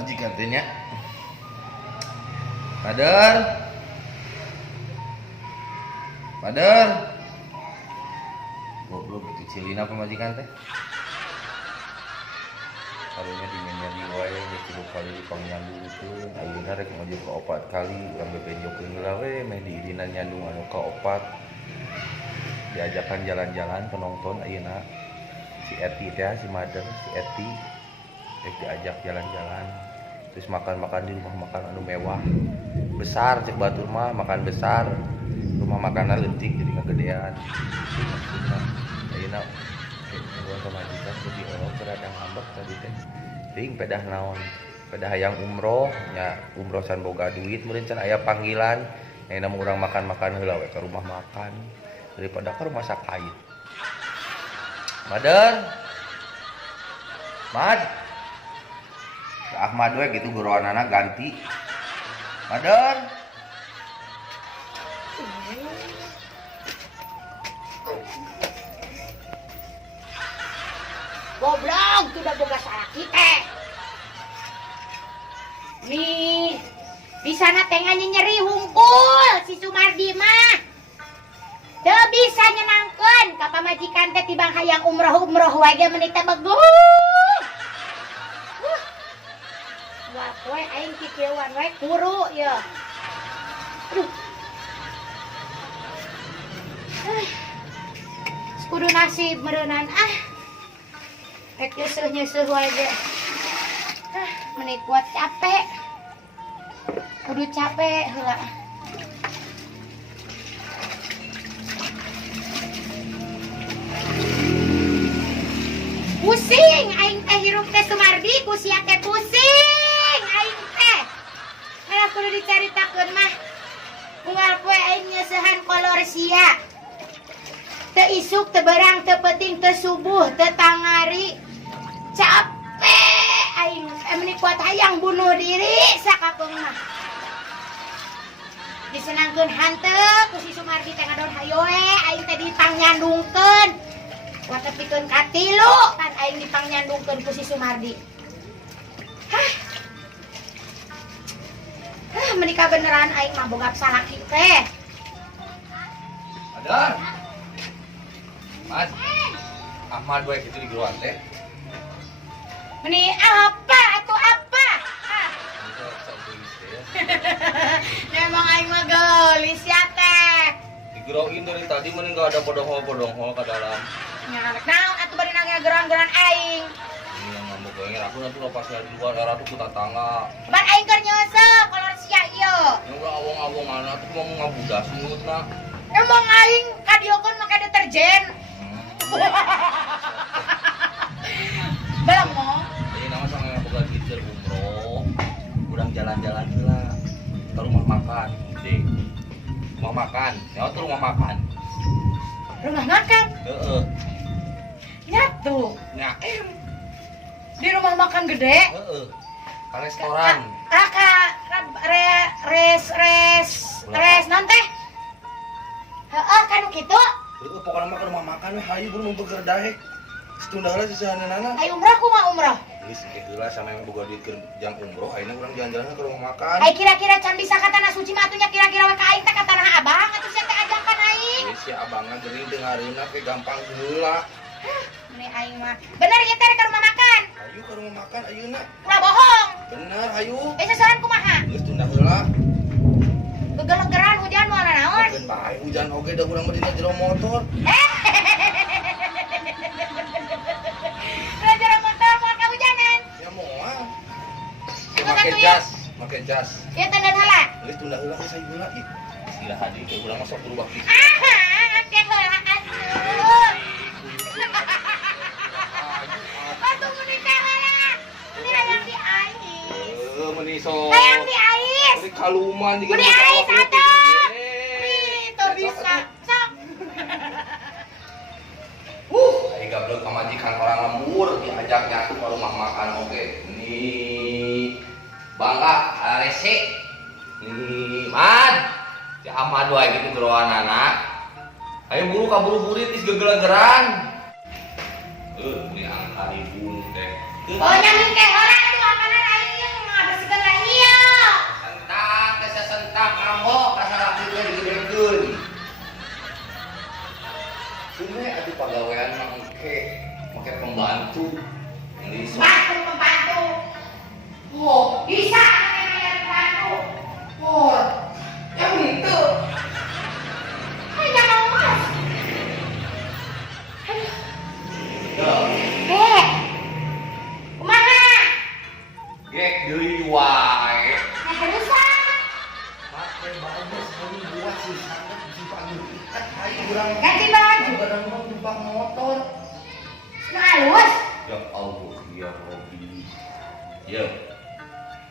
majikan teh nya. Padahal goblok itu cilina pemajikan teh. Kalinya dinyanyi di wae geus 3 kali dipangnyandungkeun. Ayeuna rek maju ka 4 kali urang bebenjokeun heula we meh di dina nyandung anu ka 4. Diajakan jalan-jalan penonton ayeuna si Eti teh si Mother si Eti rek diajak jalan-jalan. Terus makan-makan di rumah makan anu mewah. Besar cek batur mah makan besar. Rumah makanna leutik jadi kagedean. Ayeuna gua pamajikan jadi orang keradang ambek tadi teh. Ting pedah naon? Pedah hayang umroh nya umroh san boga duit meureun can aya panggilan. Ayeuna mah urang makan-makan heula we ka rumah makan daripada ka rumah sakait. Madan. Mad. Ahmad we gitu goroanana ganti. Madan. Goblok, tidak boga salah kita. Nih, di sana tengah nyeri hungkul si Sumardi mah. Teu bisa nyenangkeun ka pamajikan teh tibang hayang umroh wae ge meuni teh begung. Wah, we aing kikieuan we kuru ya. Aduh. Kudu nasib meureunnan rek nyeusuh wae ge. Meuni kuat capek. Kudu capek heula. Pusing aing teh hirup teh Sumardi ku sia teh pusing aing teh. Malah kudu dicaritakeun mah. Unggal poe aing nyeusehan kolor sia. Teu isuk teu berang teu penting teu subuh teu tangari. Capek aing meuni kuat hayang bunuh diri sakapeung mah. Disenangkeun hanteu ku si Sumardi teh ngadon hayo we aing teh dipangnyandungkeun. Watepikeun ka 3 kan aing dipangnyandungkeun ku si Sumardi. Menikah beneran aing mah boga salaki teh. Adar. Mas. Ahmad we kitu di geroan teh. Meni apa atuh apa? Memang aing mah geulis ya teh. Digeroin dari tadi mending gak ada podong-podong ke dalam. Nyarek naon atuh bari nangnya geran-geran aing. Ini yang ngambek we aku nanti pas di luar era tuh ku tatangga. Ban aing keur nyeuseum kolor sia ieu. Yang awong-awong mana tuh mau ngabudas mulutna. Emang aing kadiokeun make deterjen. Belum mau. Ini nama sama yang boga duit keur umroh. Urang jalan-jalan heula ke rumah makan gede. Rumah makan, nyawa tuh rumah makan. Rumah makan? Heeh. Nyatu. Nyaem. Di rumah makan gede? Heeh. Ka restoran. Res non teh? Heeh, kan kitu. Heeh, pokokna mah ke rumah makan we hayu belum beger daek. Setunda heula sisahanana. Ai umrah kumaha umrah? Geus heula sama yang boga duit keur jang umroh, ayeuna urang jalan-jalan ke rumah makan. Ai kira-kira can bisa katana suci mah atunya kira-kira we ka aing teh katana abang atuh sia teh ajakan aing. Geus si abangan geuning dengareunna ke gampang heula. Meni aing mah. Bener ieu teh ke rumah makan. Hayu ke rumah makan ayeuna. Ulah bohong. Bener hayu. Sasaran kumaha? Geus tunda heula. Gegelegeran hujan moal naon? Keun bae hujan oge da urang mah dina jero motor. Belajar motor moal kahujanan. Ya moal. Ikut Make atuh ya. make jas. Ieu teh dan heula. Geus tunda heula geus hayu ih. Gila hadi ke urang mah sok berubah kitu. Teh heula atuh. Atuh meni teh heula. Ini hayang di ais. Meuni sok. Hayang di ais. Meuni kaluman juga. Meuni ais atuh. Teu bisa. Sok. Ai gablek pamajikan orang lembur diajaknya ke rumah makan oke. Nih. Bangga rese. Nih, man. Si Ahmad wae gitu geroanana. Ayo buru kaburu burit geus gegelegeran. Ini angka ibu teh. Oh, nyaming teh heula atuh akanan aing sentak ngambok rasa laki teh digedekeun. Sebenarnya atuh pagawean mah make pembantu. Bantu pembantu. Oh, bisa namanya pembantu. Oh, ya itu. Hanya mau mas. Ya, Kumaha? gek deui wae. Nah, terusan. Make bagus ini buat si sangat si pagi. Kan ayo urang Ganti baju. barang mau numpak motor. Nah, halus. Ya Allah, ya Robi. Ya.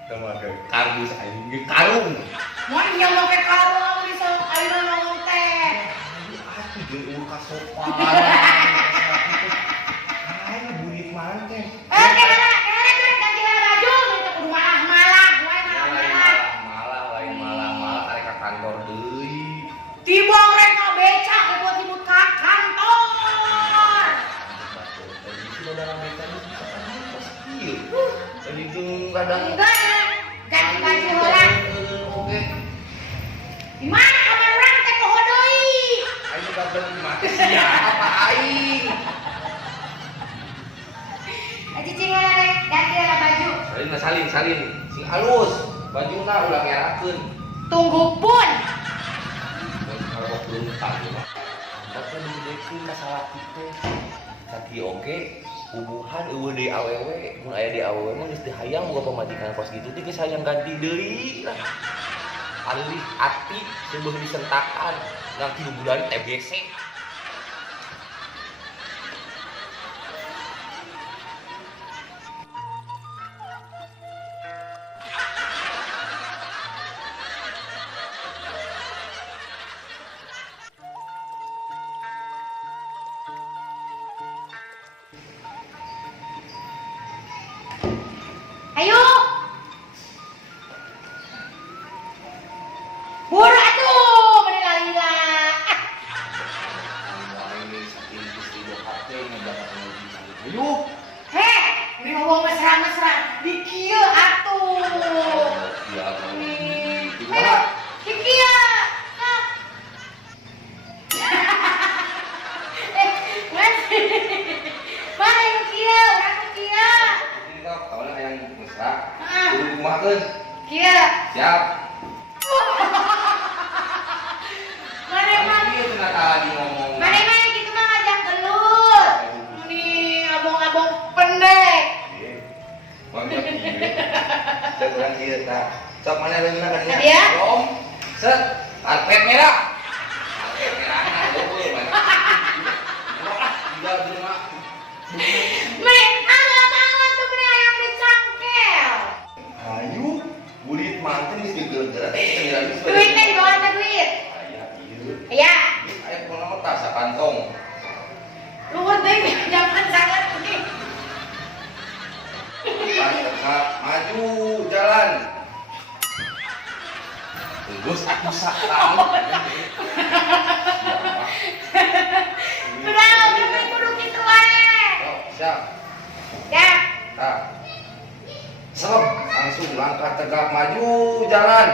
Sama ke kardus anjing ge karung. Mau nyolong ke karung di sok ayo ngomong teh. Atuh jeung ka sopan. Ayo burit manteh. Kemana tuh ganti baju, minta kudu malah-malah, wae malah-malah. Lain malah tarik ka kantor deui. Tibang rek ngabeca buat imut ka kantor. Tadi jeung kadang Enggak, ganti baju orang. oke. Di mana kamar orang teh poho deui? Aing kadang mati siapa aing? Cicing rek ganti baju. Salin sing halus. Bajuna ulah ngerakeun. Tunggu pun. Kalau belum tahu mah. Tapi didekeun masalah kitu. Tapi oke, hubungan eueuh deui awewe, mun aya di awewe mah geus teu hayang boga pamajikan kos kitu teh geus hayang ganti deui lah. Alih ati seueuh disentakan, nang 3 bulan TBC. Ayo. Buru atuh, menila-lila. Ayo, Heh, ini ngomong mesra-mesra di kieu atuh. ya Ayo, di kieu. Sok. Mas. Mana yang kieu? Urang ke kieu. Kawan yang mesra, Heeh. kudu kumahakeun. Kieu. Siap. Mana mah? Ieu cenah tadi ngomong. Mana mah gitu mah ngajak gelut. Nih, abong-abong pendek. Mangga ieu. Cek urang ieu tah. Sok mana leunna kan nya? Dia? Om. Set. Karpet merah. Karpet merah nah goblok banyak. Enggak di rumah. Mek, angga-angga tuh bener yang dicangkel. Ayo, bulit manten geus digeger teh sembilan geus. Duit teh dibawa teh duit. Aya ieu. Ya, Aya kunaon mah tas sakantong. luhur deui jangan sangat nih. Tetap maju jalan. Terus aku sakang. Udah, udah kudu kitu wae. Oh, siap. Ya, Nah. Serep, langsung langkah tegap maju jalan.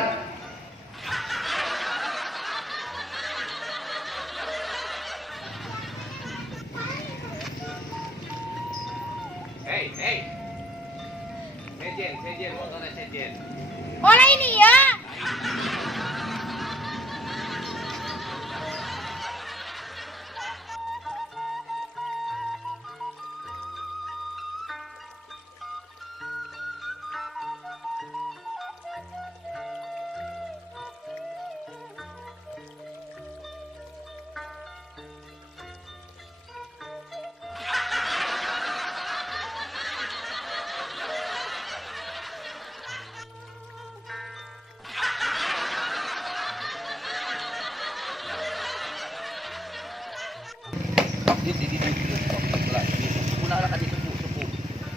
Hey. Sejen, motornya sejen. mulai ini ya.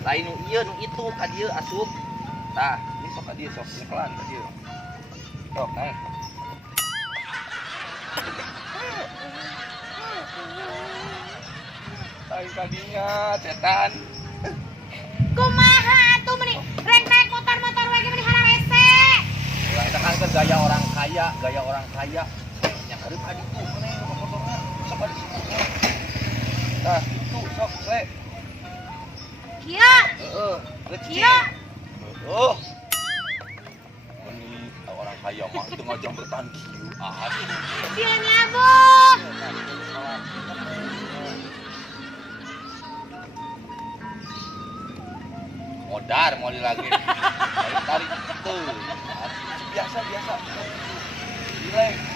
Lain nu ieu nu itu ka dieu asup. Tah, ini sok ka dieu sok nyekelan ka dieu. Sok naik. Lain kadinya setan. Kumaha atuh meni rek naik motor-motor lagi meni hara rese. Lah eta kan gaya orang kaya. Yang harus adi tuh, mana yang motornya, sok adi tuh. Nah, itu sok, le. Kia. Lecing. Iya. Ini orang kaya mah itu ngajang bertahan kieu. Dia nyabuk. Modar mau lagi. Tarik itu. Biasa. Relax.